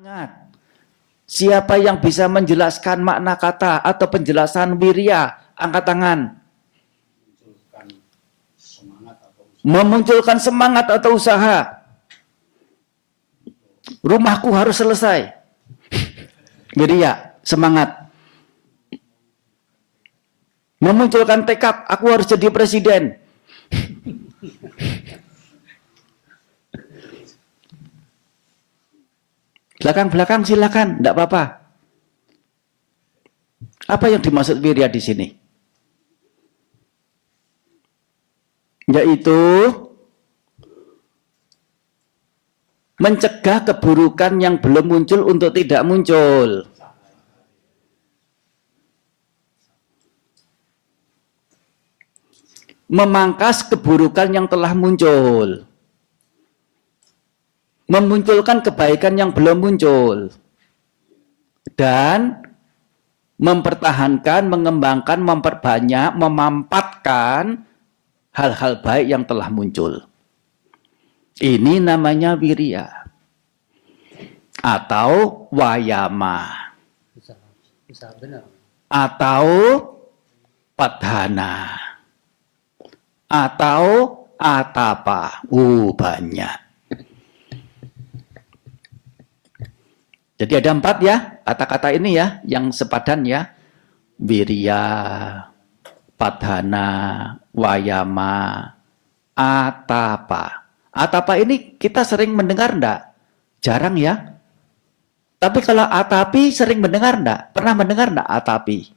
Ingat, siapa yang bisa menjelaskan makna kata atau penjelasan wirya? Angkat tangan. Memunculkan semangat atau usaha. Rumahku harus selesai. Wirya, semangat. Memunculkan tekad, aku harus jadi presiden. Belakang-belakang silakan, enggak apa-apa. Apa yang dimaksud wirya di sini? Yaitu mencegah keburukan yang belum muncul untuk tidak muncul. Memangkas keburukan yang telah muncul. Memunculkan kebaikan yang belum muncul. Dan mempertahankan, mengembangkan, memperbanyak, memampatkan hal-hal baik yang telah muncul. Ini namanya wirya. Atau wayama. Atau padhana. Atau atapa. Banyak. Jadi ada 4 ya, kata-kata ini ya, yang sepadan ya. Wirya, padhana, wayama, atapa. Atapa ini kita sering mendengar enggak? Jarang ya. Tapi kalau atapi sering mendengar enggak? Pernah mendengar enggak atapi?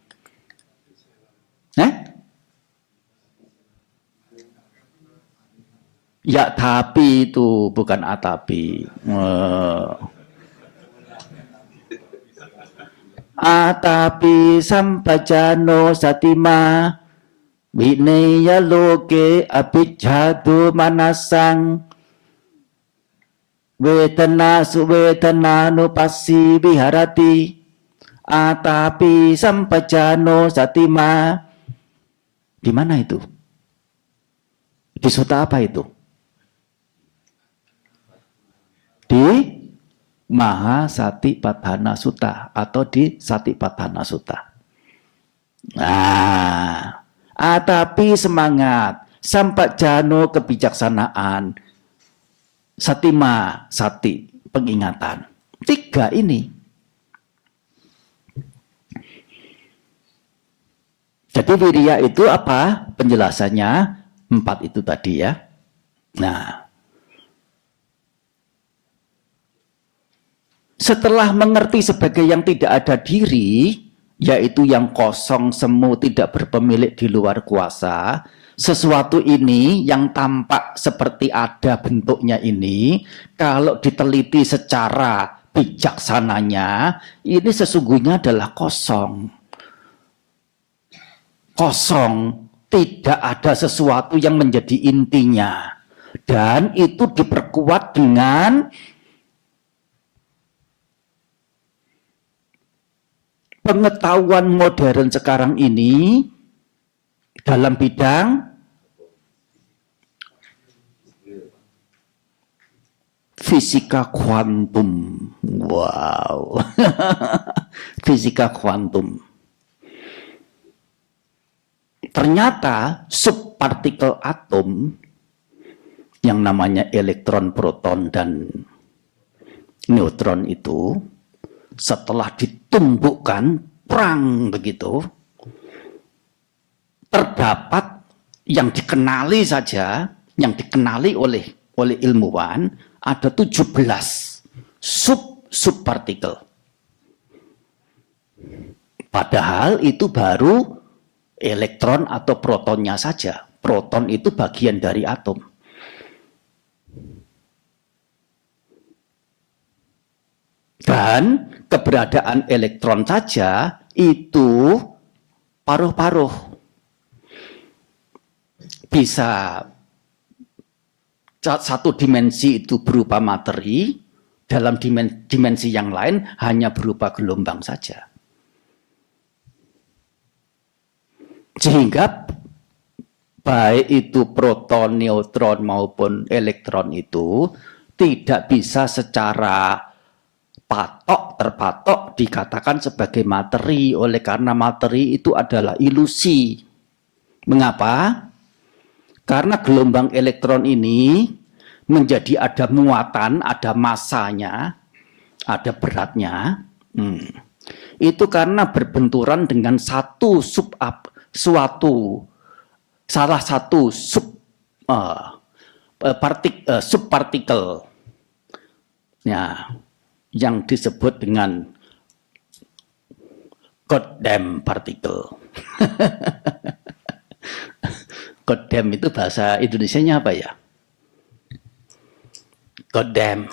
Ya tapi itu bukan atapi. Atapi sampajano satima wineya loke abijjhatu manasang wedana suwedana nupassi viharati. Atapi sampajano satima. Di mana itu? Di sutta apa itu? Di Mahasatipatthana Sutta atau di Satipatthana Sutta. Nah, atapi semangat, sampajano kebijaksanaan, satima, sati, pengingatan. 3 ini. Jadi wirya itu apa? Penjelasannya 4 itu tadi ya. Nah, setelah mengerti sebagai yang tidak ada diri, yaitu yang kosong, semu, tidak berpemilik di luar kuasa, sesuatu ini yang tampak seperti ada bentuknya ini, kalau diteliti secara bijaksananya, ini sesungguhnya adalah kosong. Kosong, tidak ada sesuatu yang menjadi intinya. Dan itu diperkuat dengan pengetahuan modern sekarang ini dalam bidang fisika kuantum. Wow. Fisika kuantum. Ternyata subpartikel atom yang namanya elektron, proton, dan neutron itu setelah ditumbuhkan perang begitu, terdapat yang dikenali saja, yang dikenali oleh ilmuwan, ada 17 subpartikel. Padahal itu baru elektron atau protonnya saja. Proton itu bagian dari atom. Dan keberadaan elektron saja itu paruh-paruh. Bisa satu dimensi itu berupa materi, dalam dimensi yang lain hanya berupa gelombang saja. Sehingga baik itu proton, neutron maupun elektron itu tidak bisa secara terpatok dikatakan sebagai materi, oleh karena materi itu adalah ilusi. Mengapa? Karena gelombang elektron ini menjadi ada muatan, ada masanya, ada beratnya. Itu karena berbenturan dengan salah satu subpartikel ya, yang disebut dengan goddamn particle. Goddamn itu bahasa Indonesianya apa ya? Goddamn.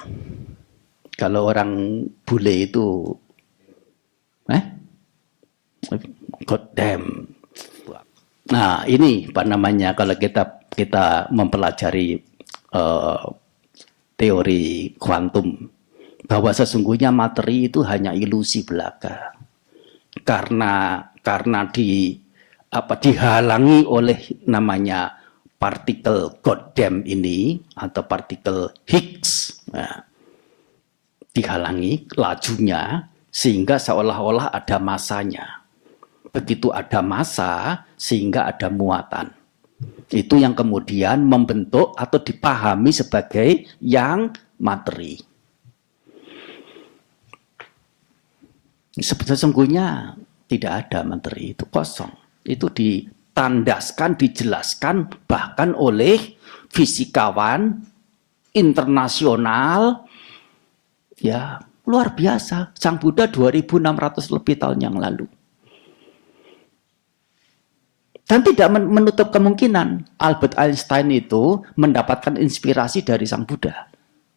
Kalau orang bule itu goddamn. Nah, ini apa namanya kalau kita mempelajari teori kuantum, bahwa sesungguhnya materi itu hanya ilusi belaka. Karena dihalangi oleh namanya partikel goddamn ini atau partikel Higgs. Nah, dihalangi lajunya sehingga seolah-olah ada masanya. Begitu ada massa sehingga ada muatan. Itu yang kemudian membentuk atau dipahami sebagai yang materi. Sesungguhnya tidak ada materi, itu kosong. Itu ditandaskan, dijelaskan bahkan oleh fisikawan internasional, ya luar biasa. Sang Buddha 2600 lebih tahun yang lalu. Dan tidak menutup kemungkinan Albert Einstein itu mendapatkan inspirasi dari Sang Buddha.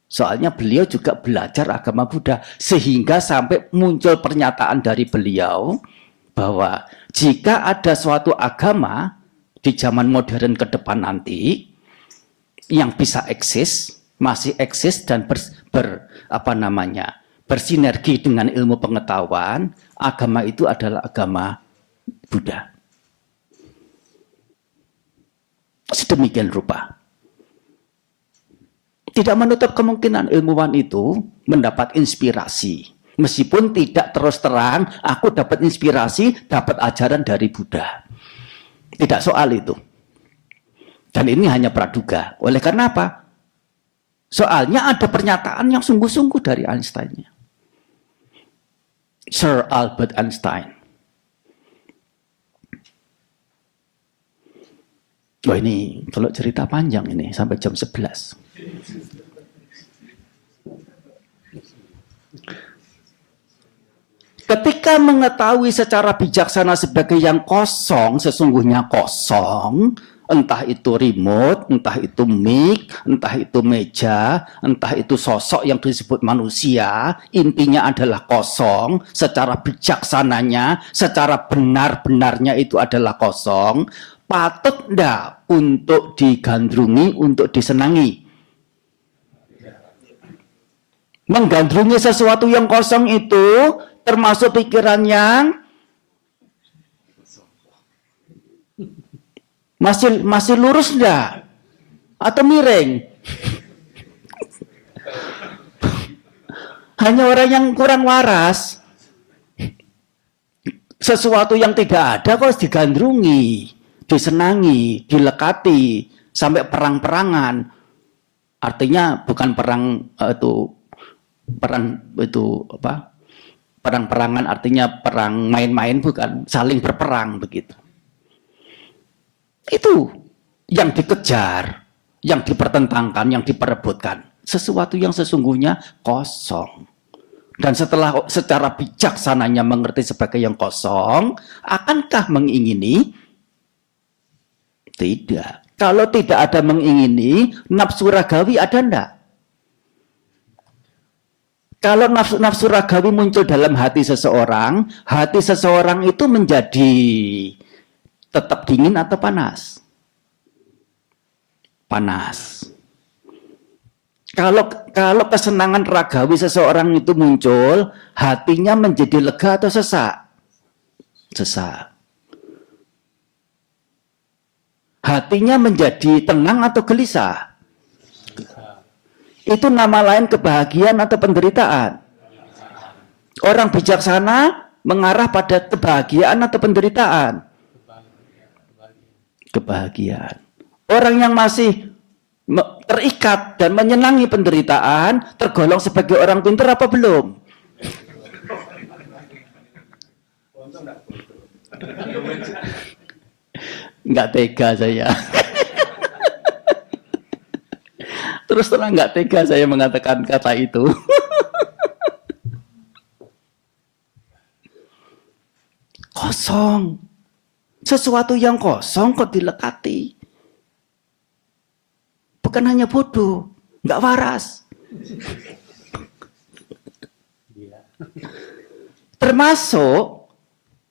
Soalnya beliau juga belajar agama Buddha. Sehingga sampai muncul pernyataan dari beliau bahwa jika ada suatu agama di zaman modern ke depan nanti yang bisa eksis, masih eksis dan bersinergi dengan ilmu pengetahuan, agama itu adalah agama Buddha. Sedemikian rupa. Tidak menutup kemungkinan ilmuwan itu mendapat inspirasi. Meskipun tidak terus terang, aku dapat inspirasi, dapat ajaran dari Buddha. Tidak soal itu. Dan ini hanya praduga. Oleh karena apa? Soalnya ada pernyataan yang sungguh-sungguh dari Einstein. Sir Albert Einstein. Oh ini kalau cerita panjang ini sampai jam 11. Ketika mengetahui secara bijaksana sebagai yang kosong, sesungguhnya kosong, entah itu remote, entah itu mic, entah itu meja, entah itu sosok yang disebut manusia, intinya adalah kosong, secara bijaksananya, secara benar-benarnya itu adalah kosong, patut enggak untuk digandrungi, untuk disenangi? Menggandrungi sesuatu yang kosong itu termasuk pikiran yang masih lurus enggak? Atau miring? Hanya orang yang kurang waras. Sesuatu yang tidak ada kok digandrungi, disenangi, dilekati, sampai perang-perangan. Artinya bukan perang perang-perangan artinya perang main-main, bukan, saling berperang begitu. Itu yang dikejar, yang dipertentangkan, yang diperebutkan. Sesuatu yang sesungguhnya kosong. Dan setelah secara bijaksananya mengerti sebagai yang kosong, akankah mengingini? Tidak. Kalau tidak ada mengingini, nafsu ragawi ada enggak? Kalau nafsu ragawi muncul dalam hati seseorang itu menjadi tetap dingin atau panas? Panas. Kalau kesenangan ragawi seseorang itu muncul, hatinya menjadi lega atau sesak? Sesak. Hatinya menjadi tenang atau gelisah? Itu nama lain kebahagiaan atau penderitaan? Orang bijaksana mengarah pada kebahagiaan atau penderitaan? Kebahagiaan. Orang yang masih terikat dan menyenangi penderitaan tergolong sebagai orang pintar apa belum? Nggak tega saya. Terus terang nggak tega saya mengatakan kata itu. Kosong. Sesuatu yang kosong kok dilekati. Bukan hanya bodoh, nggak waras. Termasuk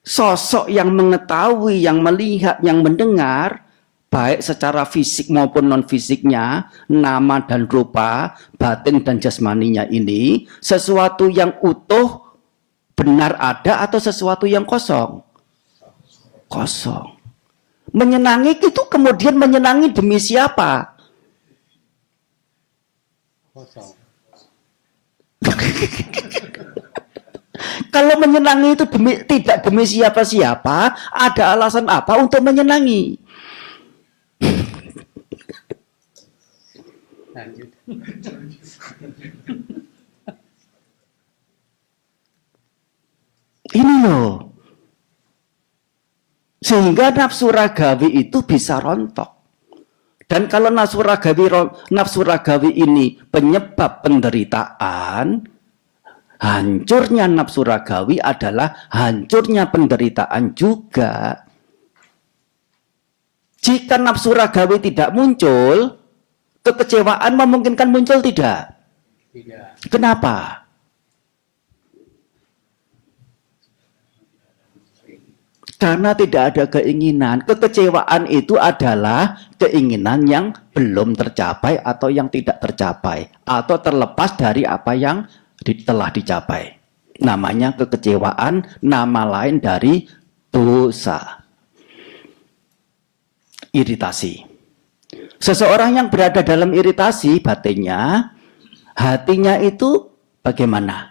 sosok yang mengetahui, yang melihat, yang mendengar, baik secara fisik maupun non-fisiknya, nama dan rupa, batin dan jasmaninya ini, sesuatu yang utuh, benar ada atau sesuatu yang kosong? Kosong. Menyenangi itu kemudian menyenangi demi siapa? Kosong. Kalau menyenangi itu tidak demi siapa-siapa, ada alasan apa untuk menyenangi? Ini loh. Sehingga nafsu ragawi itu bisa rontok. Dan kalau nafsu ragawi ini penyebab penderitaan, hancurnya nafsu ragawi adalah hancurnya penderitaan juga. Jika nafsu ragawi tidak muncul, kekecewaan memungkinkan muncul tidak? Tidak. Kenapa? Karena tidak ada keinginan. Kekecewaan itu adalah keinginan yang belum tercapai atau yang tidak tercapai. Atau terlepas dari apa yang telah dicapai. Namanya kekecewaan, nama lain dari dosa. Iritasi. Seseorang yang berada dalam iritasi batinnya, hatinya itu bagaimana?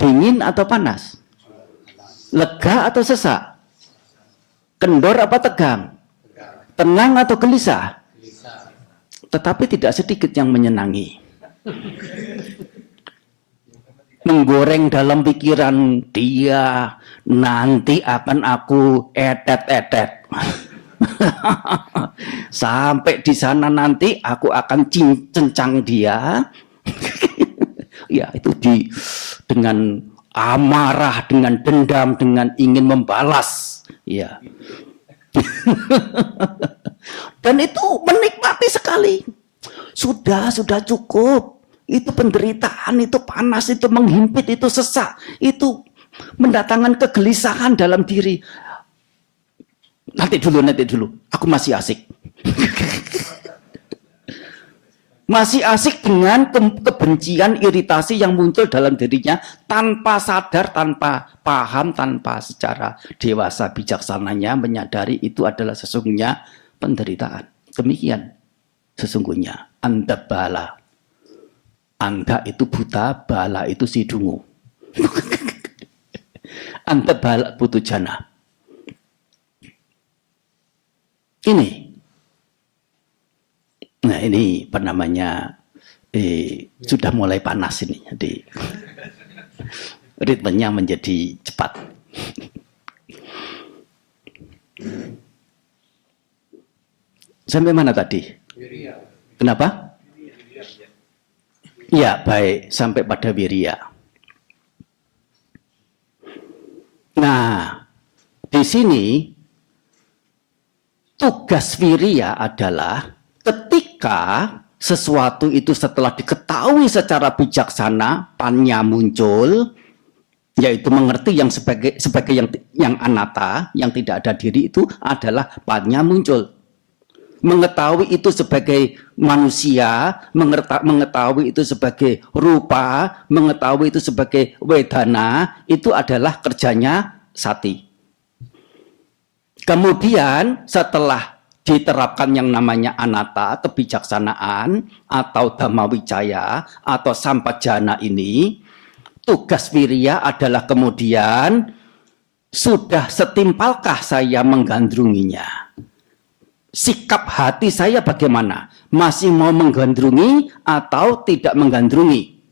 Dingin atau panas? Lega atau sesak? Kendor apa tegang? Tenang atau gelisah? Tetapi tidak sedikit yang menyenangi. Menggoreng dalam pikiran dia, nanti akan aku etet-etet. Sampai di sana nanti aku akan cencang dia. Ya, itu dengan amarah, dengan dendam, dengan ingin membalas. Ya. Dan itu menikmati sekali. Sudah cukup. Itu penderitaan, itu panas, itu menghimpit, itu sesak, itu mendatangkan kegelisahan dalam diri. Nanti dulu. Aku masih asik. Masih asik dengan kebencian, iritasi yang muncul dalam dirinya tanpa sadar, tanpa paham, tanpa secara dewasa bijaksananya menyadari itu adalah sesungguhnya penderitaan. Demikian sesungguhnya. Anda bala. Anda itu buta, bala itu si dungu. Anda bala putu jana. Ini. Nah ini apa namanya sudah mulai panas ini, jadi ritmenya menjadi cepat. Sampai mana tadi? Kenapa? Ya baik, sampai pada wirya. Nah di sini tugas wirya adalah ketika sesuatu itu setelah diketahui secara bijaksana, pannya muncul, yaitu mengerti yang sebagai yang anatta, yang tidak ada diri itu adalah pannya muncul. Mengetahui itu sebagai manusia, mengetahui itu sebagai rupa, mengetahui itu sebagai wedana, itu adalah kerjanya sati. Kemudian setelah diterapkan yang namanya anatta, kebijaksanaan, atau dhammawicaya, atau sampajana ini, tugas wirya adalah kemudian sudah setimpalkah saya menggandrunginya? Sikap hati saya bagaimana? Masih mau menggandrungi atau tidak menggandrungi?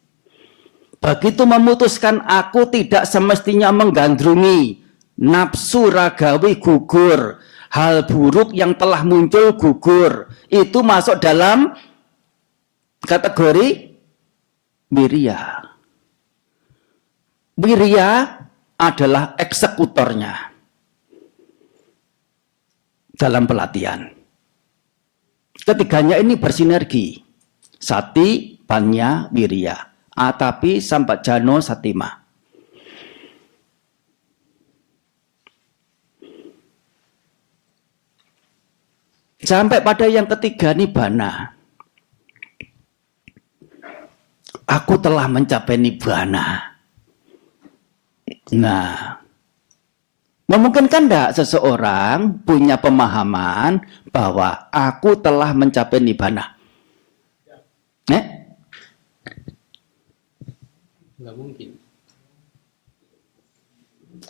Begitu memutuskan aku tidak semestinya menggandrungi, nafsu ragawi gugur, hal buruk yang telah muncul gugur, itu masuk dalam kategori wirya. Wirya adalah eksekutornya dalam pelatihan. Ketiganya ini bersinergi. Sati, panya, wirya. Atapi, sampajano, satima. Sampai pada yang ketiga, nibbana. Aku telah mencapai nibbana. Nah, memungkinkan tidak seseorang punya pemahaman bahwa aku telah mencapai nibbana? Nggak mungkin.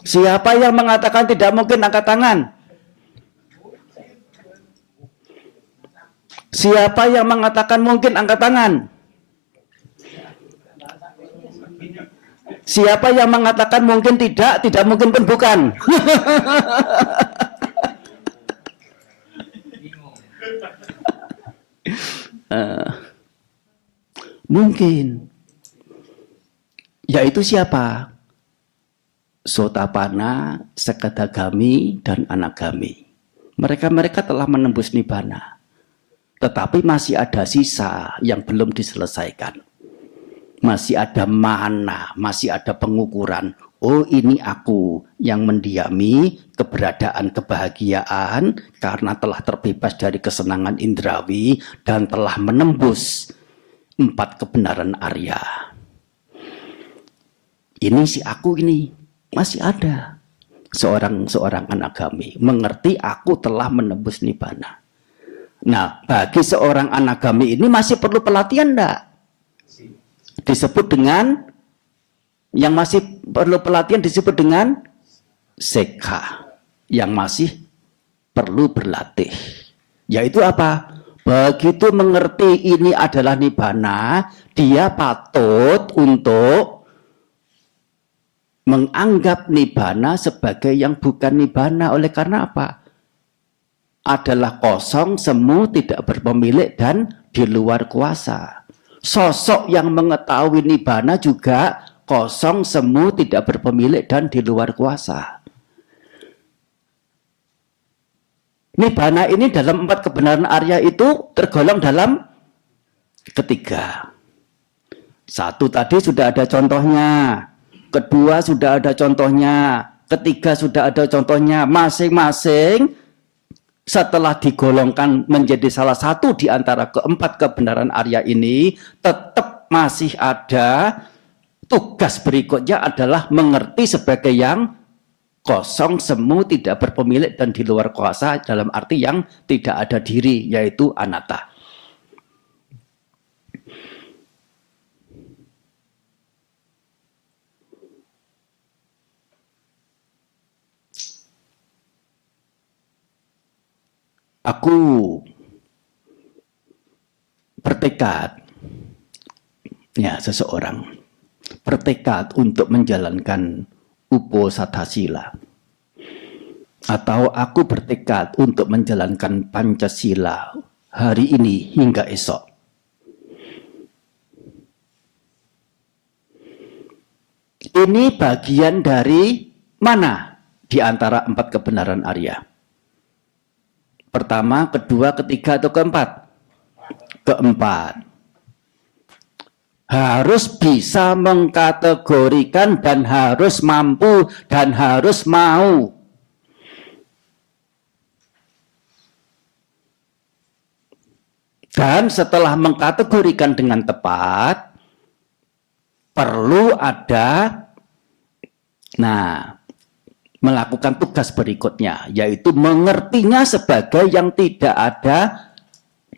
Siapa yang mengatakan tidak mungkin, angkat tangan. Siapa yang mengatakan mungkin, angkat tangan. Siapa yang mengatakan mungkin tidak mungkin pun bukan. Mungkin. Yaitu siapa? Sotapana, Sekadagami, dan Anagami. Mereka telah menembus nibbana. Tetapi masih ada sisa yang belum diselesaikan. Masih ada mana, masih ada pengukuran. Oh, ini aku yang mendiami keberadaan kebahagiaan karena telah terbebas dari kesenangan indrawi dan telah menembus 4 kebenaran Arya. Ini si aku ini masih ada. Seorang anagami mengerti aku telah menembus nibbana. Nah, bagi seorang anagami ini masih perlu pelatihan enggak? Disebut dengan, yang masih perlu pelatihan disebut dengan sekha, yang masih perlu berlatih. Yaitu apa? Begitu mengerti ini adalah nibbana, dia patut untuk menganggap nibbana sebagai yang bukan nibbana. Oleh karena apa? Adalah kosong, semu, tidak berpemilik, dan di luar kuasa. Sosok yang mengetahui nibbana juga kosong, semu, tidak berpemilik, dan di luar kuasa. Nibbana ini dalam 4 kebenaran Arya itu tergolong dalam ketiga. 1 tadi sudah ada contohnya. Kedua sudah ada contohnya. Ketiga sudah ada contohnya. Masing-masing setelah digolongkan menjadi salah satu di antara keempat kebenaran Arya ini, tetap masih ada tugas berikutnya adalah mengerti sebagai yang kosong, semu, tidak berpemilik, dan di luar kuasa, dalam arti yang tidak ada diri, yaitu anatta. Aku bertekad, ya seseorang bertekad untuk menjalankan Uposatthasila, atau aku bertekad untuk menjalankan Pancasila hari ini hingga esok. Ini bagian dari mana di antara 4 kebenaran Arya? Pertama, kedua, ketiga, atau keempat? Keempat. Harus bisa mengkategorikan dan harus mampu dan harus mau. Dan setelah mengkategorikan dengan tepat, perlu ada, nah, melakukan tugas berikutnya, yaitu mengertinya sebagai yang tidak ada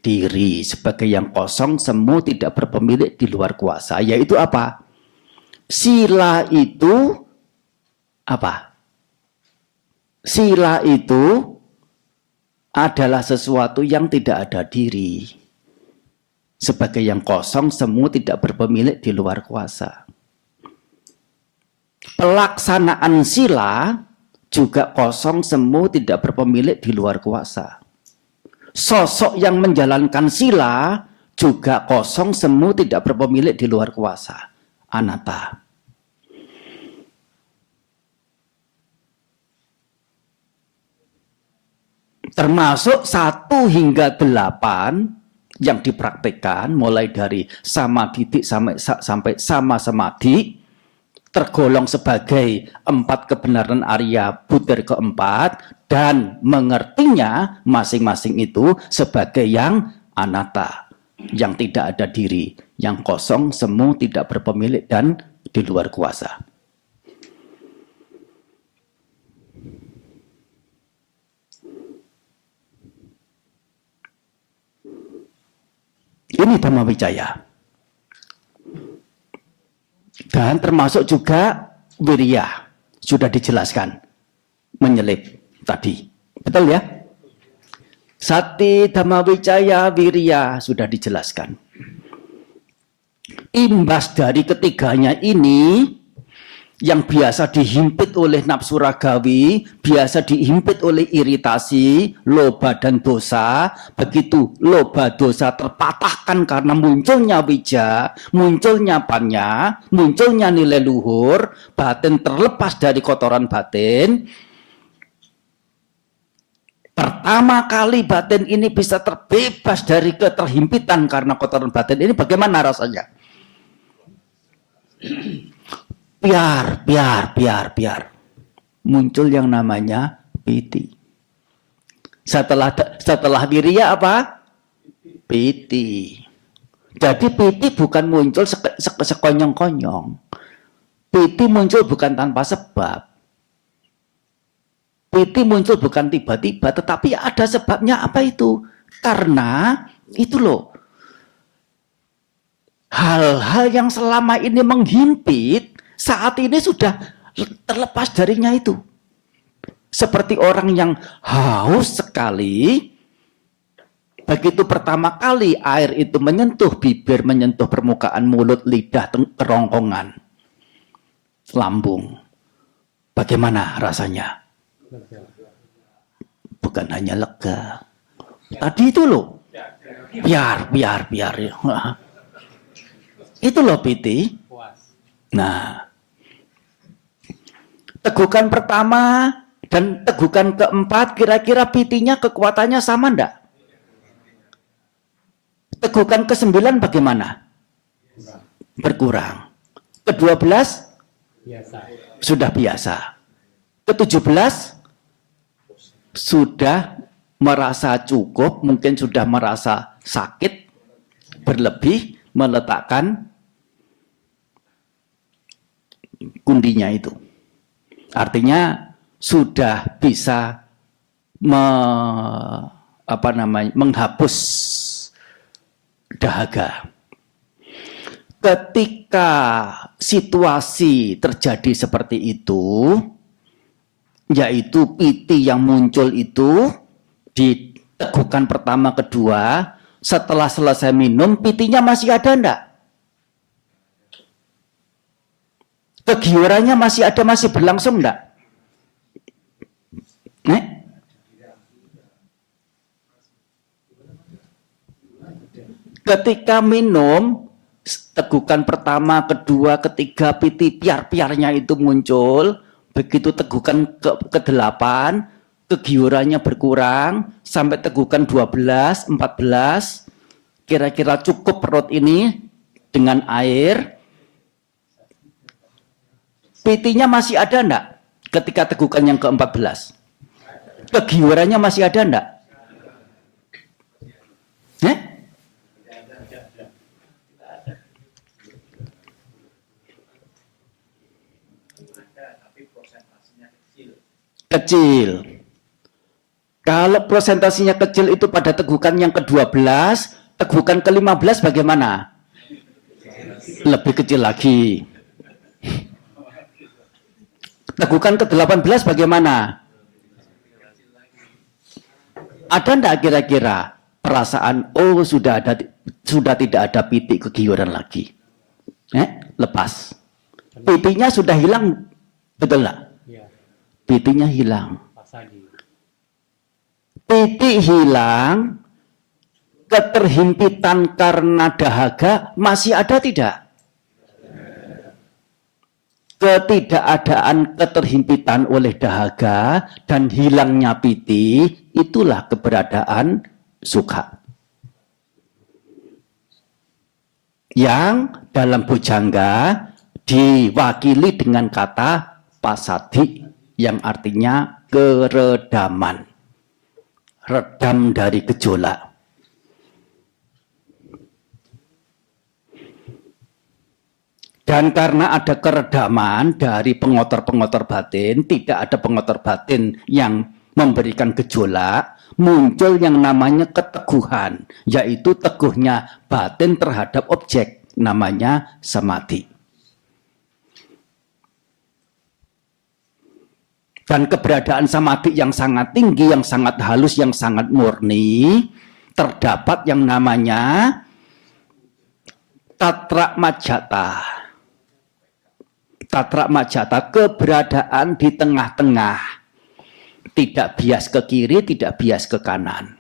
diri, sebagai yang kosong, semu, tidak berpemilik, di luar kuasa. Yaitu apa? Sila itu apa? Sila itu adalah sesuatu yang tidak ada diri, sebagai yang kosong, semu, tidak berpemilik, di luar kuasa. Pelaksanaan sila juga kosong, semu, tidak berpemilik, di luar kuasa. Sosok yang menjalankan sila juga kosong, semu, tidak berpemilik, di luar kuasa. Anatta. Termasuk 1 hingga 8 yang dipraktikkan mulai dari samadhi sampai sama samadhi, tergolong sebagai 4 kebenaran Arya butir keempat, dan mengertinya masing-masing itu sebagai yang anatta, yang tidak ada diri, yang kosong, semu, tidak berpemilik, dan di luar kuasa. Ini Dhamma Wicaya. Dan termasuk juga wirya, sudah dijelaskan, menyelip tadi. Betul ya? Sati, Dhamma Wicaya, wirya, sudah dijelaskan. Imbas dari ketiganya ini, yang biasa dihimpit oleh nafsu ragawi, biasa dihimpit oleh iritasi, loba dan dosa. Begitu loba dosa terpatahkan karena munculnya wija, munculnya panya, munculnya nilai luhur, batin terlepas dari kotoran batin. Pertama kali batin ini bisa terbebas dari keterhimpitan karena kotoran batin ini, bagaimana rasanya? Biar. Muncul yang namanya piti. Setelah wirya apa? Piti. Jadi piti bukan muncul sekonyong-konyong. Piti muncul bukan tanpa sebab. Piti muncul bukan tiba-tiba, tetapi ada sebabnya. Apa itu? Karena itu loh, hal-hal yang selama ini menghimpit, saat ini sudah terlepas darinya itu. Seperti orang yang haus sekali, begitu pertama kali air itu menyentuh bibir, menyentuh permukaan mulut, lidah, kerongkongan, lambung. Bagaimana rasanya? Bukan hanya lega. Tadi itu loh, biar. Itu loh piti. Nah, tegukan pertama dan tegukan keempat, kira-kira pitinya kekuatannya sama enggak? Tegukan ke-9 bagaimana? Berkurang. Ke-12 sudah biasa. Ke-17 sudah merasa cukup, mungkin sudah merasa sakit berlebih, meletakkan kundinya itu. Artinya sudah bisa menghapus dahaga. Ketika situasi terjadi seperti itu, yaitu piti yang muncul itu di tegukan pertama kedua, setelah selesai minum, pitinya masih ada enggak? Kegiurannya masih ada, masih berlangsung enggak? Ketika minum, tegukan pertama, kedua, ketiga, piti piar-piarnya itu muncul. Begitu tegukan ke-8, kegiurannya berkurang, sampai tegukan 12, 14, kira-kira cukup perut ini dengan air. Pitinya masih ada enggak? Ketika tegukan yang ke-14. Kegiurannya masih ada enggak? kecil. Kalau prosentasenya kecil itu pada tegukan yang ke-12, tegukan ke-15 bagaimana? Lebih kecil lagi. Tegukan ke-18 bagaimana? Ada enggak kira-kira perasaan, oh sudah tidak ada pitik kegiuran lagi? Lepas. Pitiknya sudah hilang, betul enggak? Pitiknya hilang. Pitik hilang, keterhimpitan karena dahaga masih ada tidak? Ketidakadaan keterhimpitan oleh dahaga dan hilangnya pitik, itulah keberadaan sukha. Yang dalam bujangga diwakili dengan kata pasadi yang artinya keredaman. Redam dari gejolak. Dan karena ada keredaman dari pengotor-pengotor batin, tidak ada pengotor batin yang memberikan gejolak, muncul yang namanya keteguhan, yaitu teguhnya batin terhadap objek, namanya samadhi. Dan keberadaan samadhi yang sangat tinggi, yang sangat halus, yang sangat murni, terdapat yang namanya tatra majjata. Tatra majjata, keberadaan di tengah-tengah. Tidak bias ke kiri, tidak bias ke kanan.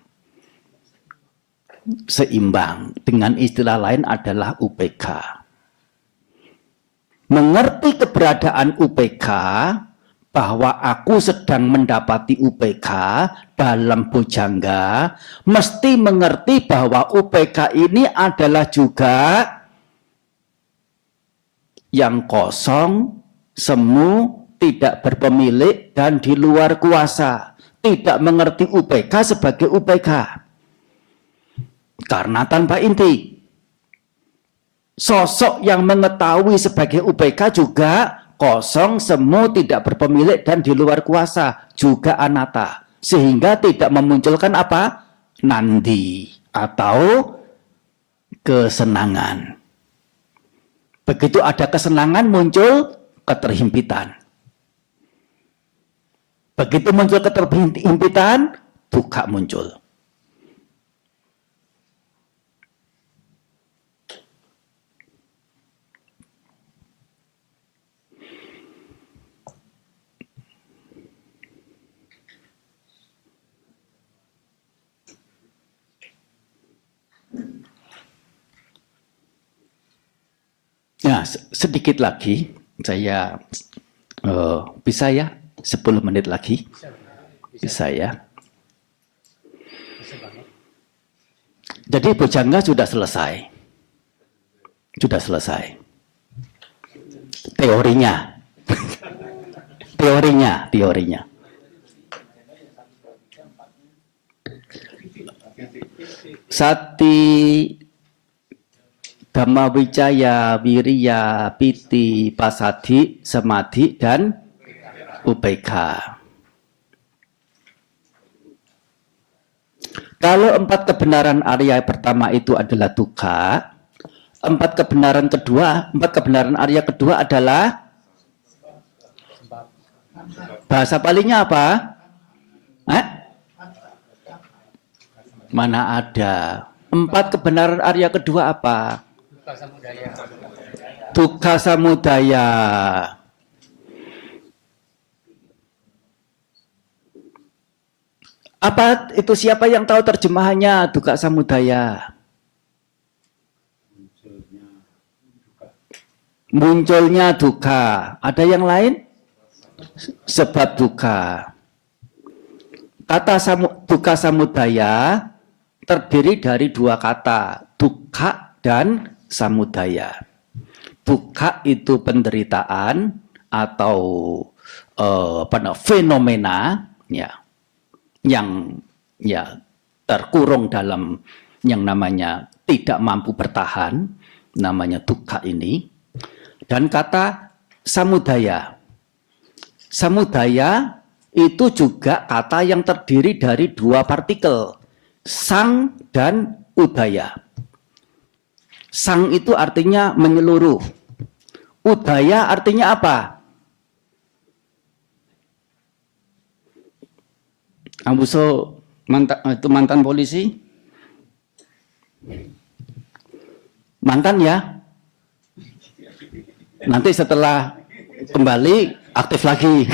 Seimbang. Dengan istilah lain adalah UPK. Mengerti keberadaan UPK, bahwa aku sedang mendapati UPK dalam bujangga, mesti mengerti bahwa UPK ini adalah juga yang kosong, semu, tidak berpemilik, dan di luar kuasa. Tidak mengerti UPK sebagai UPK. Karena tanpa inti. Sosok yang mengetahui sebagai UPK juga kosong, semu, tidak berpemilik, dan di luar kuasa. Juga anatta. Sehingga tidak memunculkan apa? Nandi. Atau kesenangan. Begitu ada kesenangan, muncul keterhimpitan. Begitu muncul keterhimpitan, dukkha muncul. Nah, sedikit lagi, saya bisa ya, 10 menit lagi. Bisa ya. Jadi bujangga sudah selesai. Sudah selesai. Teorinya. Teorinya. Sati, Dhamma Wicaya, Wiriya, Piti, Pasadi, Samadhi, dan Upekkha. Kalau 4 kebenaran Arya pertama itu adalah dukkha, 4 kebenaran Arya kedua adalah bahasa palingnya apa? Mana ada? 4 kebenaran Arya kedua apa? Dukkha samudaya. Apa itu, siapa yang tahu terjemahannya dukkha samudaya? Munculnya dukkha. Ada yang lain? Sebab dukkha. Kata dukkha samudaya terdiri dari 2 kata, dukkha dan samudaya. Dukkha itu penderitaan atau fenomena ya, yang ya terkurung dalam yang namanya tidak mampu bertahan, namanya dukkha ini. Dan kata samudaya. Samudaya itu juga kata yang terdiri dari dua partikel, sang dan udaya. Sang itu artinya menyeluruh. Udaya artinya apa? Ambuso mantan polisi? Mantan ya? Nanti setelah kembali aktif lagi.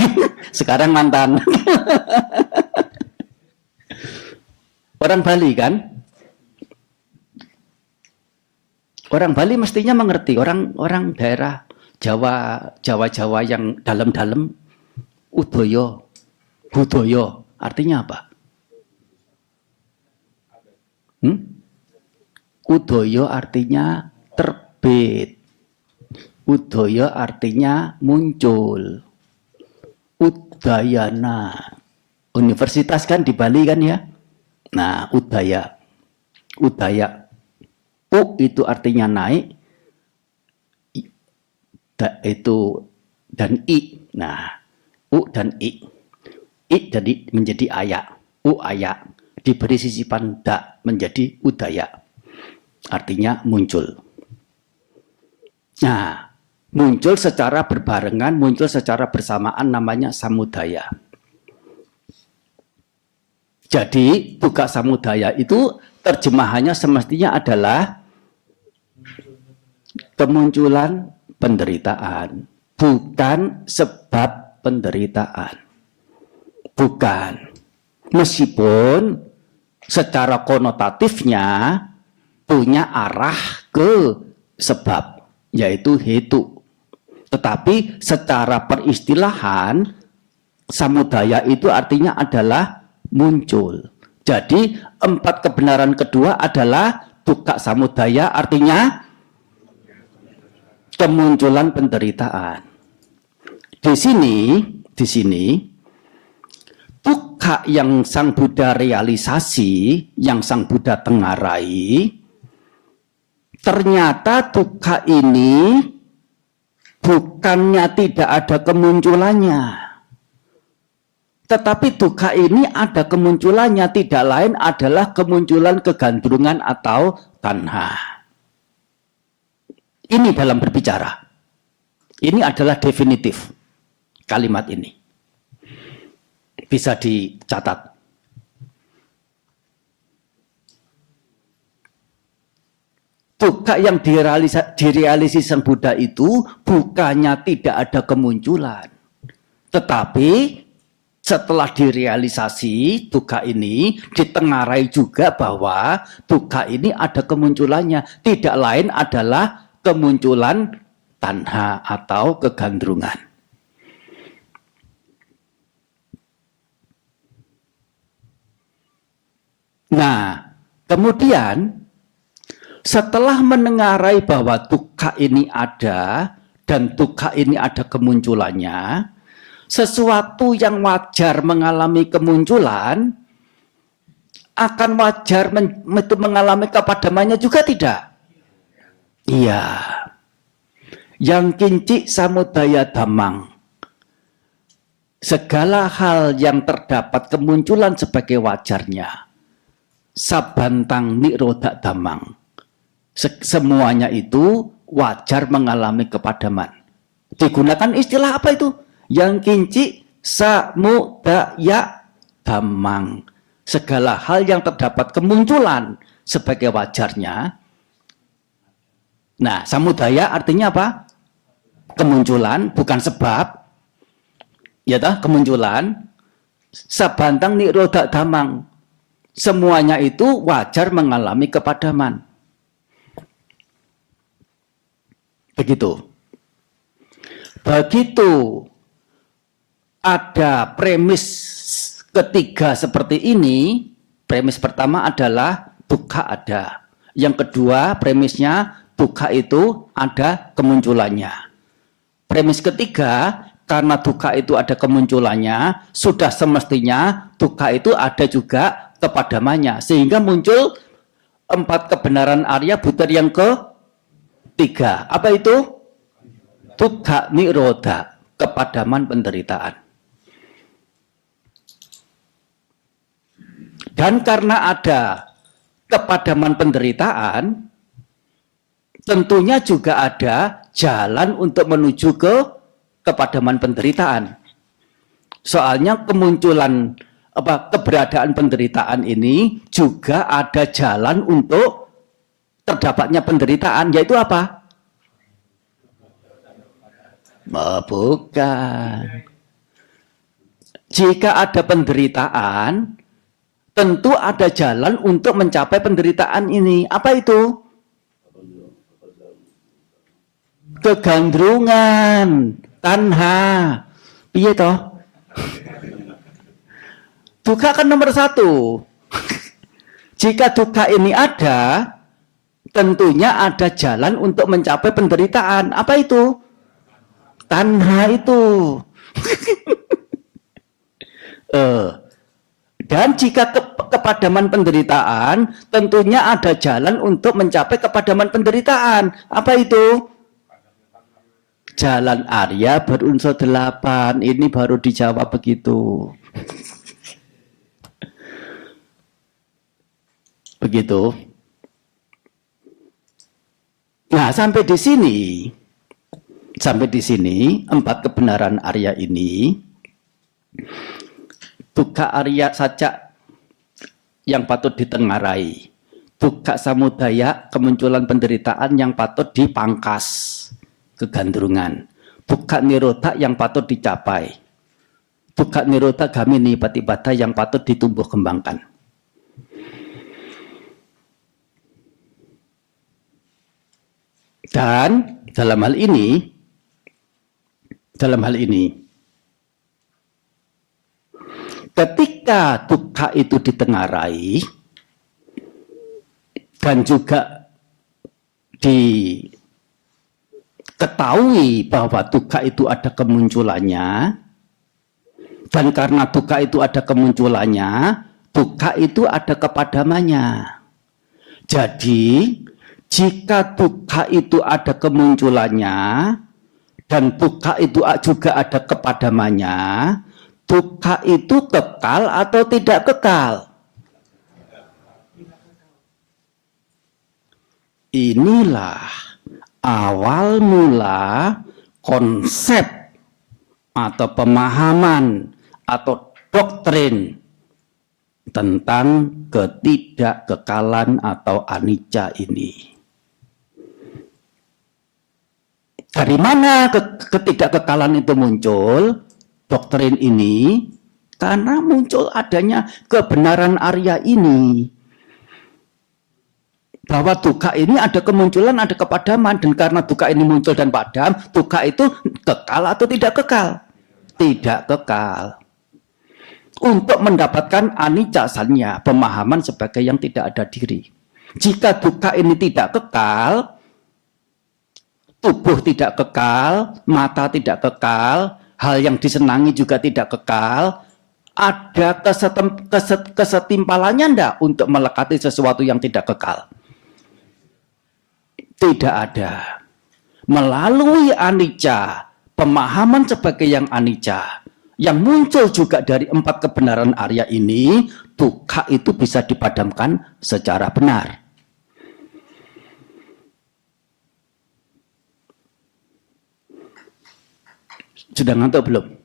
Sekarang mantan. Orang Bali kan? Orang Bali mestinya mengerti. Orang daerah Jawa yang dalam-dalam, udoyo, budoyo, artinya apa? Udoyo artinya terbit. Udoyo artinya muncul. Udayana. Universitas kan di Bali kan ya? Nah, udaya. Udaya. U itu artinya naik. Itu dan I. Nah, U dan I. I jadi menjadi ayak. U ayak. Diberi sisipan da menjadi udaya. Artinya muncul. Nah, muncul secara berbarengan, muncul secara bersamaan namanya samudaya. Jadi, dukkha samudaya itu terjemahannya semestinya adalah kemunculan penderitaan, bukan sebab penderitaan. Bukan. Meskipun secara konotatifnya punya arah ke sebab, yaitu hetu. Tetapi secara peristilahan, samudaya itu artinya adalah muncul. Jadi 4 kebenaran kedua adalah dukkha samudaya, artinya kemunculan penderitaan. Di sini dukkha yang Sang Buddha realisasi, yang Sang Buddha tengarai, ternyata dukkha ini bukannya tidak ada kemunculannya. Tetapi dukkha ini ada kemunculannya, tidak lain adalah kemunculan kegandrungan atau tanha. Ini dalam berbicara. Ini adalah definitif kalimat ini. Bisa dicatat. Dukkha yang direalisasi Sang Buddha itu bukannya tidak ada kemunculan. Tetapi setelah direalisasi dukkha ini, ditengarai juga bahwa dukkha ini ada kemunculannya. Tidak lain adalah kemunculan tanha atau kegandrungan. Nah, kemudian setelah menengarai bahwa dukkha ini ada dan dukkha ini ada kemunculannya, sesuatu yang wajar mengalami kemunculan akan wajar itu mengalami kepadamannya juga tidak? Iya. Yang kinci samudaya dhammang. Segala hal yang terdapat kemunculan sebagai wajarnya. Sabantang nirodha dhammang. Semuanya itu wajar mengalami kepadaman. Digunakan istilah apa itu? Yang kinci samudaya dhammang. Segala hal yang terdapat kemunculan sebagai wajarnya. Nah, samudaya artinya apa? Kemunculan, bukan sebab. Ya toh, kemunculan. Sabantang nirodha dhammang. Semuanya itu wajar mengalami kepadaman. Begitu. Begitu ada premis ketiga seperti ini, premis pertama adalah dukkha ada. Yang kedua, premisnya dukkha itu ada kemunculannya. Premis ketiga, karena dukkha itu ada kemunculannya, sudah semestinya dukkha itu ada juga kepadamannya. Sehingga muncul 4 kebenaran Arya Buddha yang ketiga. Apa itu? Dukkha nirodha, kepadaman penderitaan. Dan karena ada kepadaman penderitaan, tentunya juga ada jalan untuk menuju ke kepadaman penderitaan. Soalnya kemunculan keberadaan penderitaan ini juga ada jalan untuk terdapatnya penderitaan, yaitu apa? Bukan. Jika ada penderitaan, tentu ada jalan untuk mencapai penderitaan ini. Apa itu? Kegandrungan, tanha. Iya toh? Duka kan nomor satu. Jika duka ini ada, tentunya ada jalan untuk mencapai penderitaan. Apa itu? Tanha itu. Dan jika kepadaman penderitaan, tentunya ada jalan untuk mencapai kepadaman penderitaan. Apa itu? Jalan Arya berunsur 8. Ini baru dijawab begitu. Begitu. Nah, sampai di sini 4 kebenaran Arya ini, dukkha Arya saja yang patut ditengarai, dukkha samudaya kemunculan penderitaan yang patut dipangkas, kegandrungan, dukkha nirodha yang patut dicapai, dukkha nirodha gamini patipada yang patut ditumbuh kembangkan. Dan dalam hal ini ketika dukkha itu ditengarai dan juga diketahui bahwa dukkha itu ada kemunculannya, dan karena dukkha itu ada kemunculannya, dukkha itu ada kepadamannya. Jadi jika dukkha itu ada kemunculannya dan dukkha itu juga ada kepadamannya, dukkha itu kekal atau tidak kekal? Inilah awal mula konsep atau pemahaman atau doktrin tentang ketidakkekalan atau anicca ini. Dari mana ketidakkekalan itu muncul? Doktrin ini karena muncul adanya kebenaran Arya ini, bahwa dukkha ini ada kemunculan, ada kepadaman, dan karena dukkha ini muncul dan padam, dukkha itu kekal atau tidak kekal? Tidak kekal. Untuk mendapatkan anicca-sannya, pemahaman sebagai yang tidak ada diri. Jika dukkha ini tidak kekal, tubuh tidak kekal, mata tidak kekal, hal yang disenangi juga tidak kekal, ada kesetimpalannya enggak untuk melekati sesuatu yang tidak kekal? Tidak ada. Melalui anicca, pemahaman sebagai yang anicca, yang muncul juga dari 4 kebenaran Arya ini, dukkha itu bisa dipadamkan secara benar. Sudah ngantuk belum?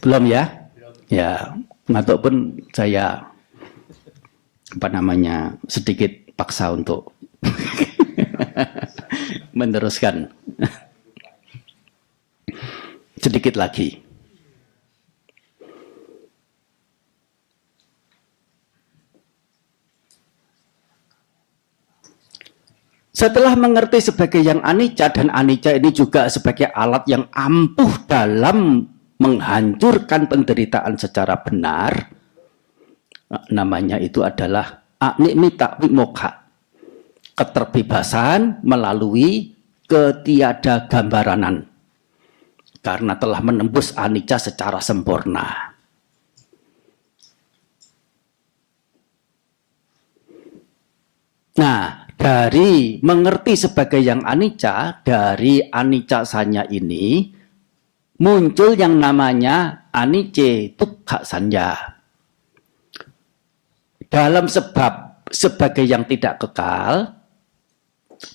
Belum ya? Ya, ngantuk pun saya sedikit paksa untuk meneruskan. Sedikit lagi. Setelah mengerti sebagai yang anicca, dan anicca ini juga sebagai alat yang ampuh dalam menghancurkan penderitaan secara benar, namanya itu adalah animita vimokha, keterbebasan melalui ketiada gambaranan, karena telah menembus anicca secara sempurna. Nah, dari mengerti sebagai yang anicca, dari anicca-sanya ini muncul yang namanya anicce dukkha sanya. dalam sebab sebagai yang tidak kekal,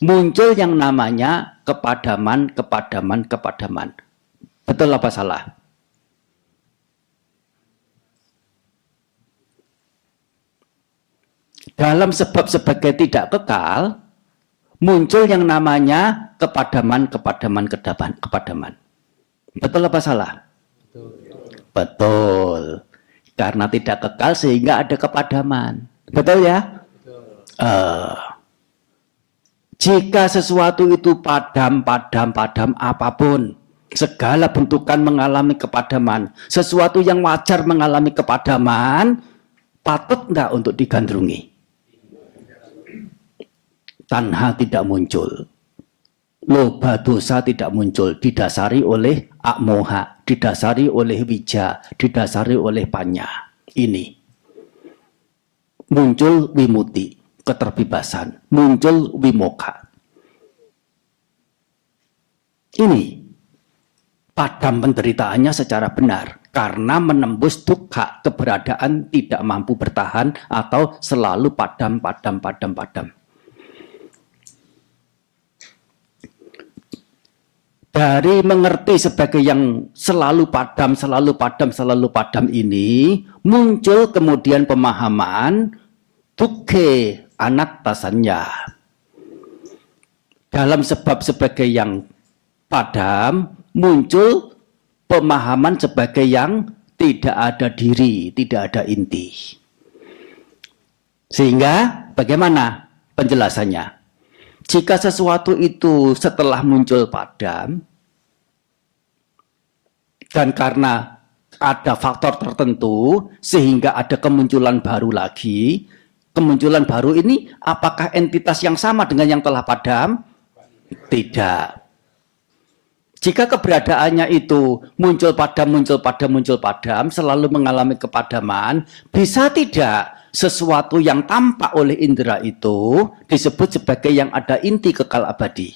muncul yang namanya kepadaman. Betul apa salah? Dalam sebab sebagai tidak kekal, muncul yang namanya kepadaman. Betul apa salah? Betul. Karena tidak kekal sehingga ada kepadaman. Betul ya? Jika sesuatu itu padam apapun, segala bentukan mengalami kepadaman, sesuatu yang wajar mengalami kepadaman, patut enggak untuk digandrungi? Tanha tidak muncul. Loba dosa tidak muncul, didasari oleh akmoha, didasari oleh wija, didasari oleh panya. Ini muncul wimuti, keterbebasan, muncul wimoka. Ini padam penderitaannya secara benar karena menembus dukkha, keberadaan tidak mampu bertahan atau selalu padam. Dari mengerti sebagai yang selalu padam ini, muncul kemudian pemahaman dukkhe anattasannya. Dalam sebab sebagai yang padam, muncul pemahaman sebagai yang tidak ada diri, tidak ada inti. Sehingga bagaimana penjelasannya? Jika sesuatu itu setelah muncul padam, dan karena ada faktor tertentu, sehingga ada kemunculan baru lagi, kemunculan baru ini apakah entitas yang sama dengan yang telah padam? Tidak. Jika keberadaannya itu muncul padam, selalu mengalami kepadaman, bisa tidak sesuatu yang tampak oleh indera itu disebut sebagai yang ada inti kekal abadi?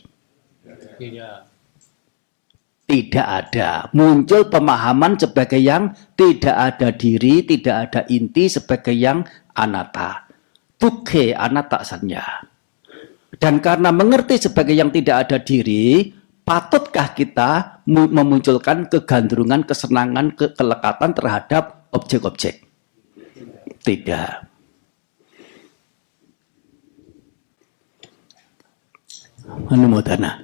Tidak ada. Muncul pemahaman sebagai yang tidak ada diri, tidak ada inti, sebagai yang anatta. Dukkhe anattasannya. Dan karena mengerti sebagai yang tidak ada diri, patutkah kita memunculkan kegandrungan, kesenangan, kelekatan terhadap objek-objek? Tidak. Anumodana.